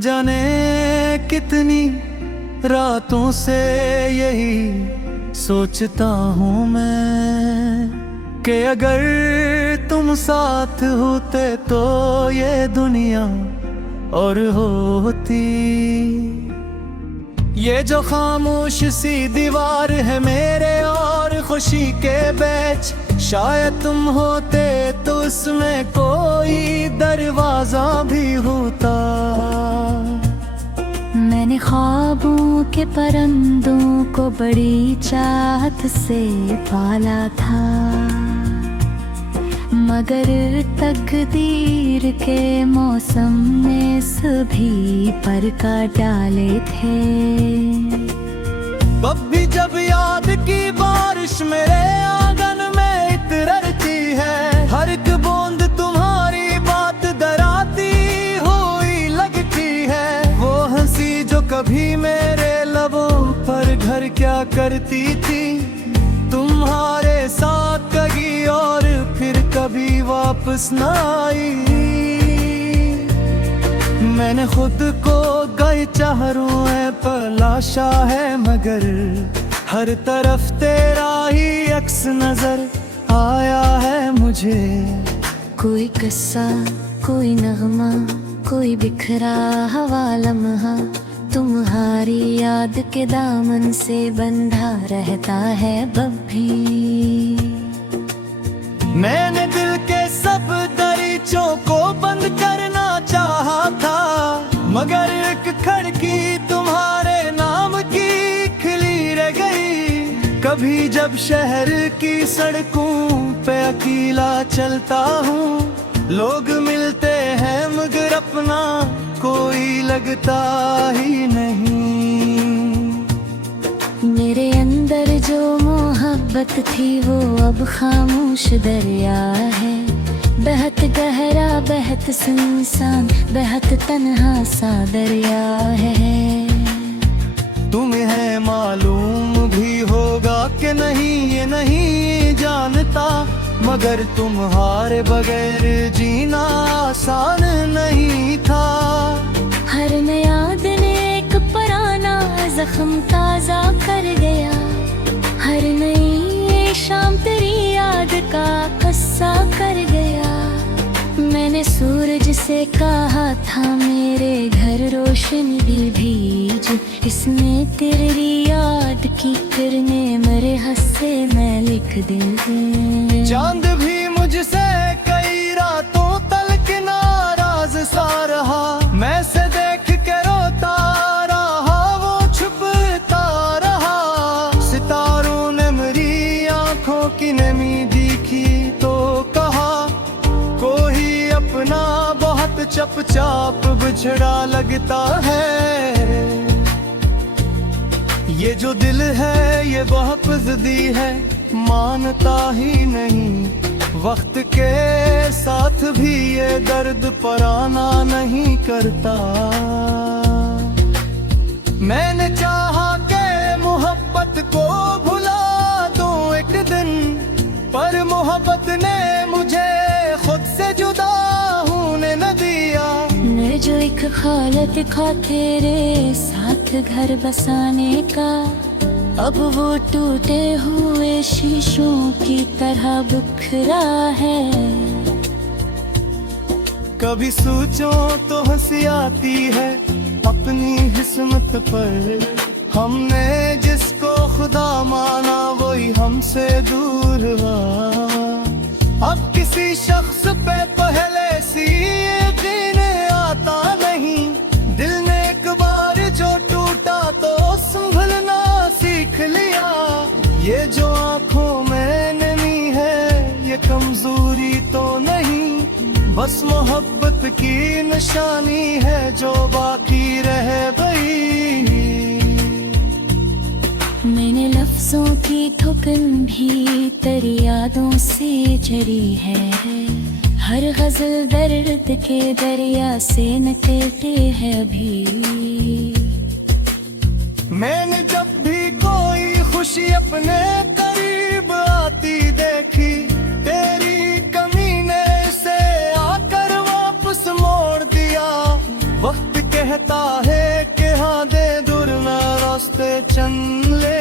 जाने कितनी रातों से यही सोचता हूँ मैं कि अगर तुम साथ होते तो ये दुनिया और होती। ये जो खामोश सी दीवार है मेरे और खुशी के बीच, शायद तुम होते तो उसमें कोई दरवाजा भी होता। मैंने ख्वाबों के परिंदों को बड़ी चाहत से पाला था, मगर तकदीर के मौसम ने सभी पर काट डाले थे। अब भी जब याद की बारिश मेरे आंगन में इतरती है, हर एक बूंद तुम्हारी बात डराती हुई लगती है। वो हंसी जो कभी मेरे लबों पर घर क्या करती थी, तुम्हारे साथ कहीं और फिर कभी वापस न आई। मैंने खुद को गए चारों तलाशा है, मगर हर तरफ तेरा ही अक्स नजर आया है मुझे। कोई किस्सा, कोई नगमा, कोई बिखरा हवा लम्हा, तुम्हारी याद के दामन से बंधा रहता है अब भी। मैंने दिल के सब दरीचों को बंद करना चाहा था, मगर एक खिड़की तुम्हारे नाम की खिली रह गई। कभी जब शहर की सड़कों पे अकेला चलता हूँ, लोग मिलते हैं मगर अपना कोई लगता ही नहीं। मेरे अंदर जो मोहब्बत थी वो अब खामोश दरिया है, बेहद गहरा, बेहद सुनसान, बेहद तन्हा सा दरिया है। तुम्हें मालूम भी होगा कि नहीं ये नहीं जानता, मगर तुम्हारे बगैर जीना आसान नहीं था। हर नया दिन एक पुराना जख्म ताजा कर गया, हर नई शाम तेरी याद का किस्सा कर गया। मैंने सूरज से कहा था मेरे घर रोशन भी भीज, इसमें तेरी याद की किरणें मेरे हंसे मैं लिख दूँ। चांद भी मुझसे कई रातों तक नाराज सा रहा, मैं से देख के रोता रहा, वो छुपता रहा। सितारों ने मेरी आंखों की नमी देखी तो कहा कोई अपना बहुत चुपचाप बिछड़ा लगता है। ये जो दिल है ये बहुत जिद्दी है, मानता ही नहीं। वक्त के साथ भी ये दर्द पराना नहीं करता। मैंने चाहा कि मोहब्बत को भुला दूं एक दिन, पर मोहब्बत ने मुझे खुद से जुदा होने न दिया। मैं जो एक ख्याल दिखा तेरे साथ घर बसाने का, अब वो टूटे हुए शीशों की तरह बिखरा है। कभी सोचो तो हंसी आती है अपनी किस्मत पर, हमने जिसको खुदा माना वही हमसे दूर हुआ। अब किसी शख्स पे पहले सी यकीन आता नहीं, दिल ने एक बार जो टूटा तो संभलना सीख लिया। ये जो आंखों में नमी है ये कमजोरी तो नहीं, बस मोहब्बत की निशानी है जो बाकी रह गई। मैंने लफ्जों की ठुकन भी तेरी यादों से जड़ी है, हर गजल दर्द के दरिया से निकलते है अभी। मैंने जब भी कोई खुशी अपने करीब आती देखी, तेरी कमी ने से आकर वापस मोड़ दिया। वक्त कहता रास्ते चन ले।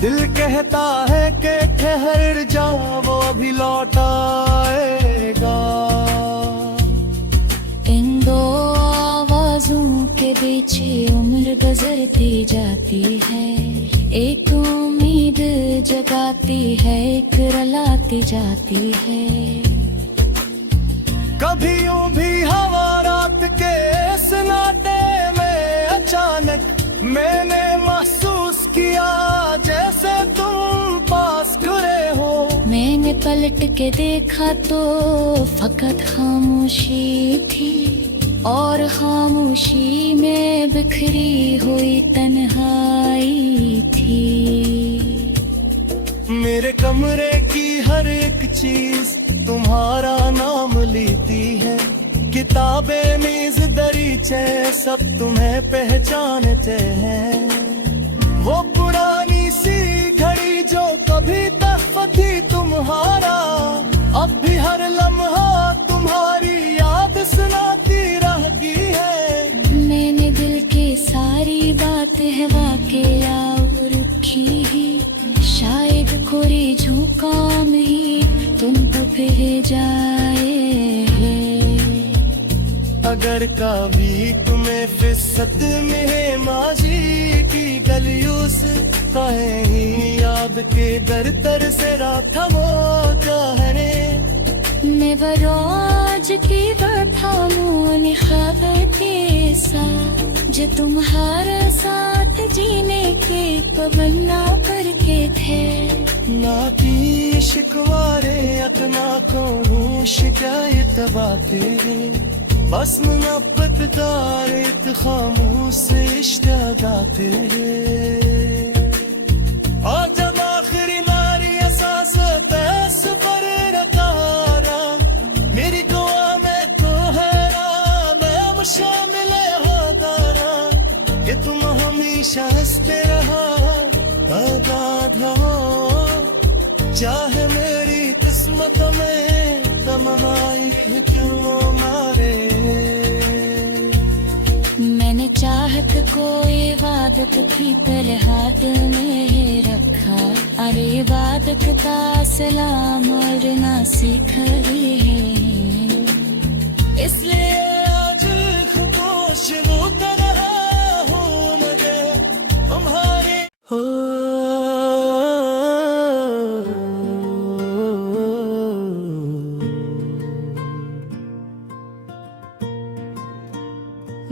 दिल कहता है कि ठहर जा, वो अभी लौट आएगा। इन दो आवाजों के बीच उम्र गुजरती जाती है, एक उम्मीद जगाती है, एक रुलाती जाती है। कभी यूं भी हवा रात के सन्नाटे में अचानक मैंने महसूस किया जैसे तुम पास खड़े हो। मैंने पलट के देखा तो फकत खामोशी थी, और खामोशी में बिखरी हुई तन्हाई थी। मेरे कमरे की हर एक चीज तुम्हारा नाम लेती है, किताबें मेज दरीचे सब तुम्हें पहचानते हैं। वो पुरानी सी घड़ी जो कभी तहफ़ा थी तुम्हारा, अब भी हर लम्हा तुम्हारी याद सुनाती रहती है। मैंने दिल की सारी बात है वाकया रखी ही, शायद कोई झुकाम ही तुम तो फिर जाए। अगर कभी तुम्हें फिसत में माजी की गलियों से कहीं याद के दर तर से राखा वो चाहने। मैं बरोज की बरफामुनी खबर के साथ जो तुम्हारे साथ जीने के पवन्ना करके थे। ना की शिकवारे अपना को शिकायत बातें, बस मुहब्बत दारित खामोश इश्क़ गाते। और जब आखिरी नारी एहसास पैस पर रकारा, मेरी दुआ में तो हैरा मैं शामिल हादारा, कि तुम हमेशा हंसते रहा आजाद हो। चाहे मेरी किस्मत में तमन्नाई क्यों मारे। मैंने चाहत को इबादत की तरह दिल में रखा, अरे इबादत का सलाम और ना सीख रही है। इसलिए आज खामोश वो तरह हूँ मगर तुम्हारे हो।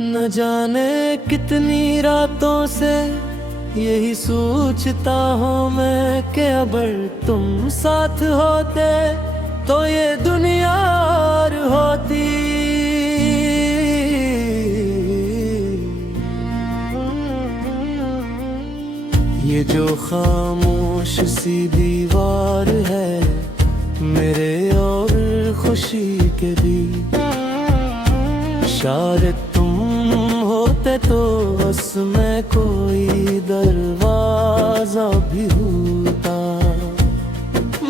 न जाने कितनी रातों से यही सोचता हूँ मैं कि अगर तुम साथ होते तो ये दुनिया और होती। ये जो खामोश सी दीवार है मेरे और खुशी के बीच, शायद तुम होते तो उसमें कोई दरवाजा भी होता।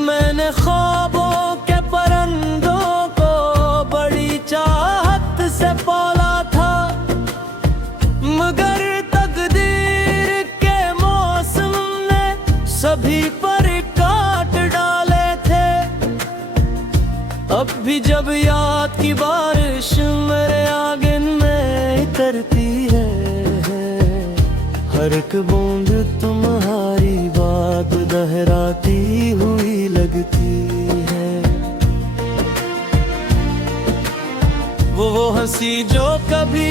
मैंने ख्वाबों के परिंदों को बड़ी चाहत से पाला था, मगर तकदीर के मौसम ने सभी पर काट डाले थे। अब भी जब याद की बारिश मेरे आंगन में उतरती है, हर एक बूंद तुम्हारी बात दोहराती हुई लगती है। वो हंसी जो कभी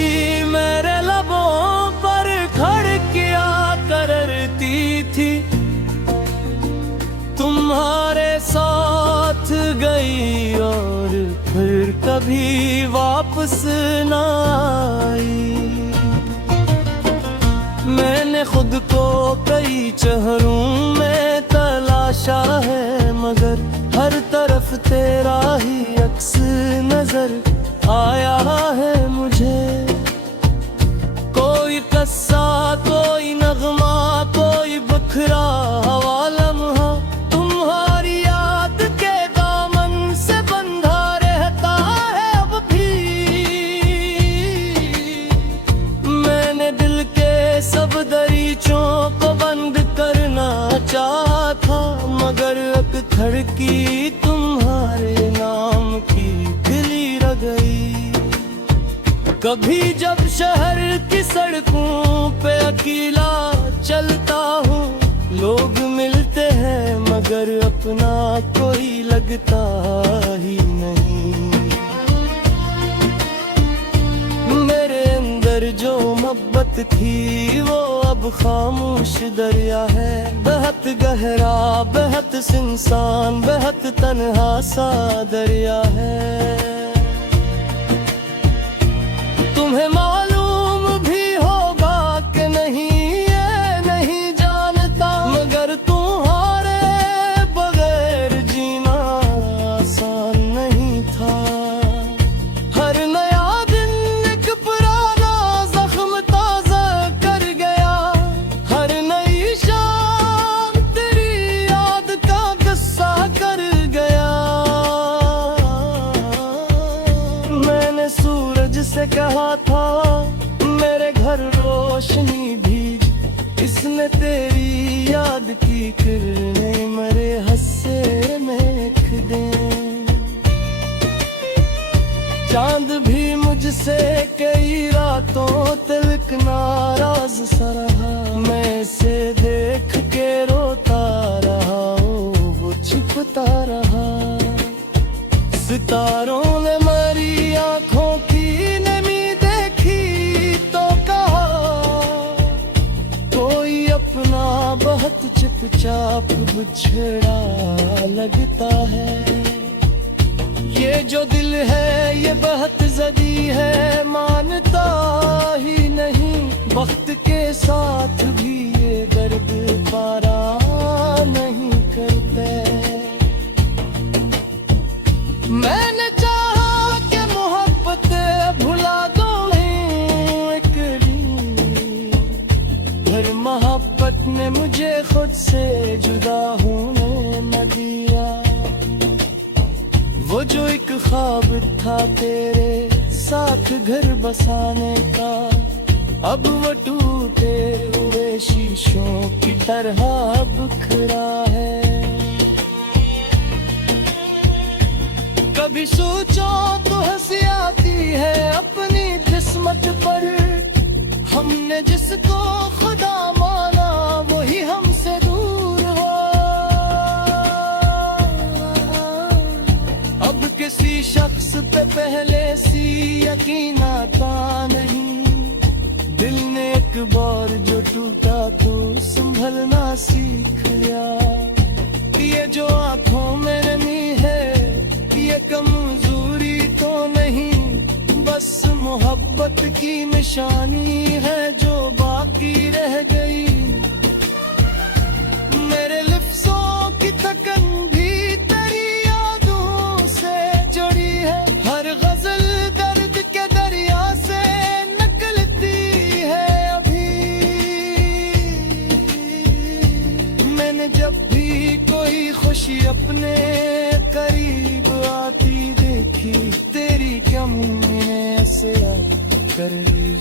मेरे लबों पर खड़ किया करती थी, तुम्हारे साथ गई और फिर कभी वापस ना आई। मैंने खुद को कई चेहरों में तलाशा है, मगर हर तरफ तेरा ही अक्स नजर आया है मुझे। कोई कस्सा, कोई नगमा, कोई बखरा हवा लम्हा तुम्हारी याद के दामन से बंधा रहता है अब भी। मैंने दिल के सब दरीचों कभी जब शहर की सड़कों पे अकेला चलता हूँ, लोग मिलते हैं मगर अपना कोई लगता ही नहीं। मेरे अंदर जो मोहब्बत थी वो अब खामोश दरिया है, बहुत गहरा, बहुत सुनसान, बहुत तन्हा सा दरिया है। तुम्हें मालूम भी होगा कि नहीं, ये नहीं जानता, मगर तुम्हारे बगैर जीना आसान नहीं था। हर नया दिन एक पुराना जख्म ताजा कर गया, हर नई शाम तेरी याद का गुस्सा कर गया। मैंने सूरज से कहा था मेरे घर रोशनी भीग, इसने तेरी याद की किरणें मरे हस्से में खिदे। चांद भी मुझसे कई रातों तक नाराज सा रहा, मैं इसे देख के रोता रहा, वो छुपता रहा। सितारों ने मेरी आंखों की नमी देखी तो कहा, कोई अपना बहुत चुपचाप बिछड़ा लगता है। ये जो दिल है ये बहुत जदी है, मानता ही नहीं, वक्त के साथ भी ये दर्द पारा नहीं करते। मैंने चाहा कि मोहब्बत भुला दो एक रीत, पर मोहब्बत ने मुझे खुद से जुदा होने न दिया। वो जो एक ख्वाब था तेरे साथ घर बसाने का, अब वो टूटे हुए शीशों की तरह बिखरा है। कभी सोचो तो हंसी आती है अपनी किस्मत पर, हमने जिसको खुदा माना वही हमसे दूर हुआ। अब किसी शख्स पे पहले सी यकीन आता नहीं, दिल ने एक बार जो टूटा तो संभलना सीख लिया। ये जो आंखों में नमी है ये कमजोरी तो नहीं, बस मोहब्बत की निशानी है जो बाकी रह गई। मेरे लफ्जों की थकन भी तेरी यादों से जुड़ी है, हर गजल दर्द के दरिया से निकलती है अभी। मैंने जब भी कोई खुशी अपने करीब आती देखी, तेरी कमी ने ऐसे कर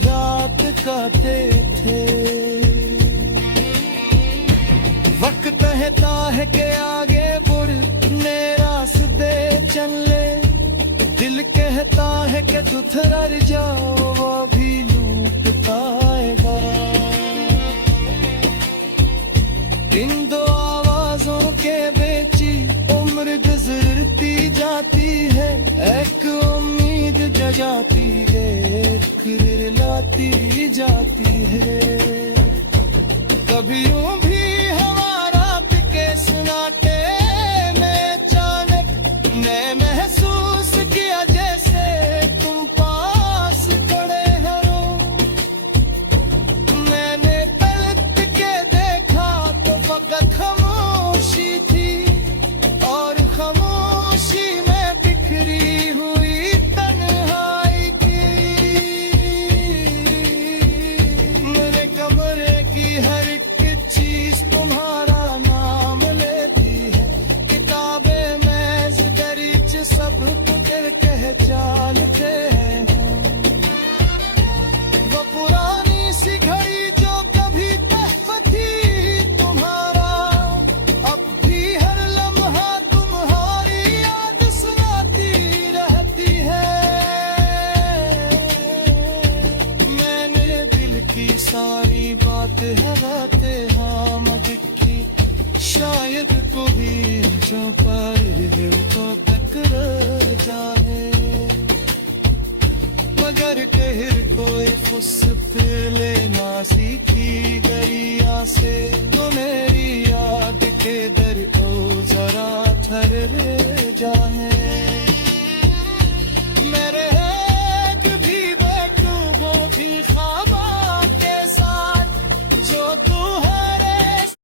याद काते थे। वक्त कहता है कि आगे बुढ़ने रास्ते चल ले, दिल कहता है कि तू थर जाओ वो भी लूट पाएगा। इन दो आवाजों के बेची उम्र गुजरती जाती है, एक उम्मीद जगाती है, एक रिलाती जाती है। कभी यूं भी हमारा पिके सुनाते में अचानक ने महसूस किया जैसे तुम पास खड़े हो। मैंने पलट के देखा तो फकत खामोशी थी, और खामोशी में बिखरी हुई तन्हाई की। मेरे कमरे की हर एक चीज तुम्हारा नाम लेती पर दिल को टकरा जाए मगर कहर कोई फुर्सत लेना सीखी गई आसे